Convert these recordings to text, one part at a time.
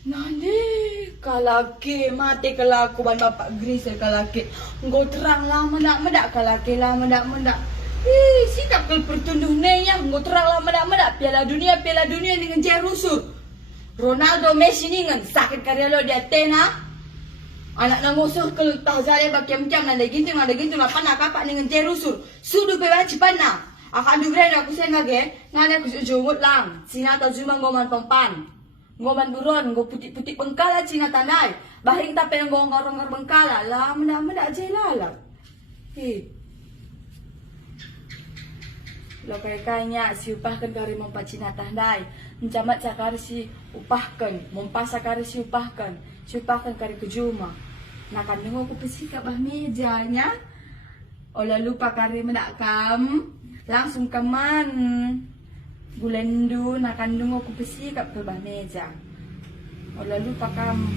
Nani kalaki mati kalaku ban bapak Grisel kalaki. Engkau terang lama nak kalaki lama nak. Sikap kau pertunduh nenya. Engkau terang lama nak Piala Dunia dengan Jerusur. Ronaldo Messi dengan sakit karya lo di Athena. Anak nang musuh kalau tak saya macam-macam ada gitu apa nak apa dengan Jerusur. Sudah bebaci pana. Akan dugren aku sen lagi. Ngana aku jumut lang. Sina tahu cuma ngoman pempan. Ngoman buron, ngo putik-putik bengkala Cina tanay. Bahing tapi ng ngar bengkala. Lama aja lalang. Lo kayaknya si upahkan kari mompa Cina tanay. Mencamat sakari si upahkan, mompa sakari si upahkan kari kejuma. Nakan dengo ko pesika bah mejanya. Ola lupa kari menakam, langsung kaman. Gulendu nakandung aku pesikap ke bah meja. Oh lalu pakam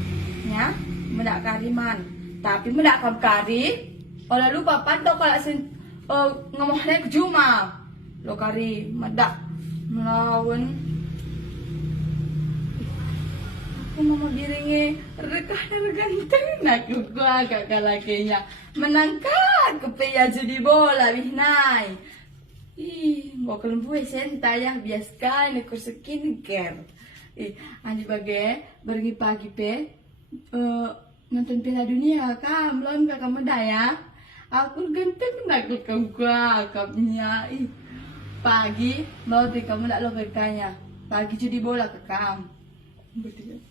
nya mendak kariman. Tapi mendak kam kari. Oh lalu papan to kalau sen ngomohne juma. Lo kari mendak melawan. Aku mau diringi rekan ganteng nak gua kakak lakinya menangkat kepeya judi bola bihnai. Gua kelembu senta ya biaskan aku skincare. Andi bagai pergi pagi pe nonton Piala Dunia kan belum kakak muda ya. Aku ganteng nak gua kapnya. Pagi mau di kamu nak lo berkanya. Pagi judi bola ke kam. Betul.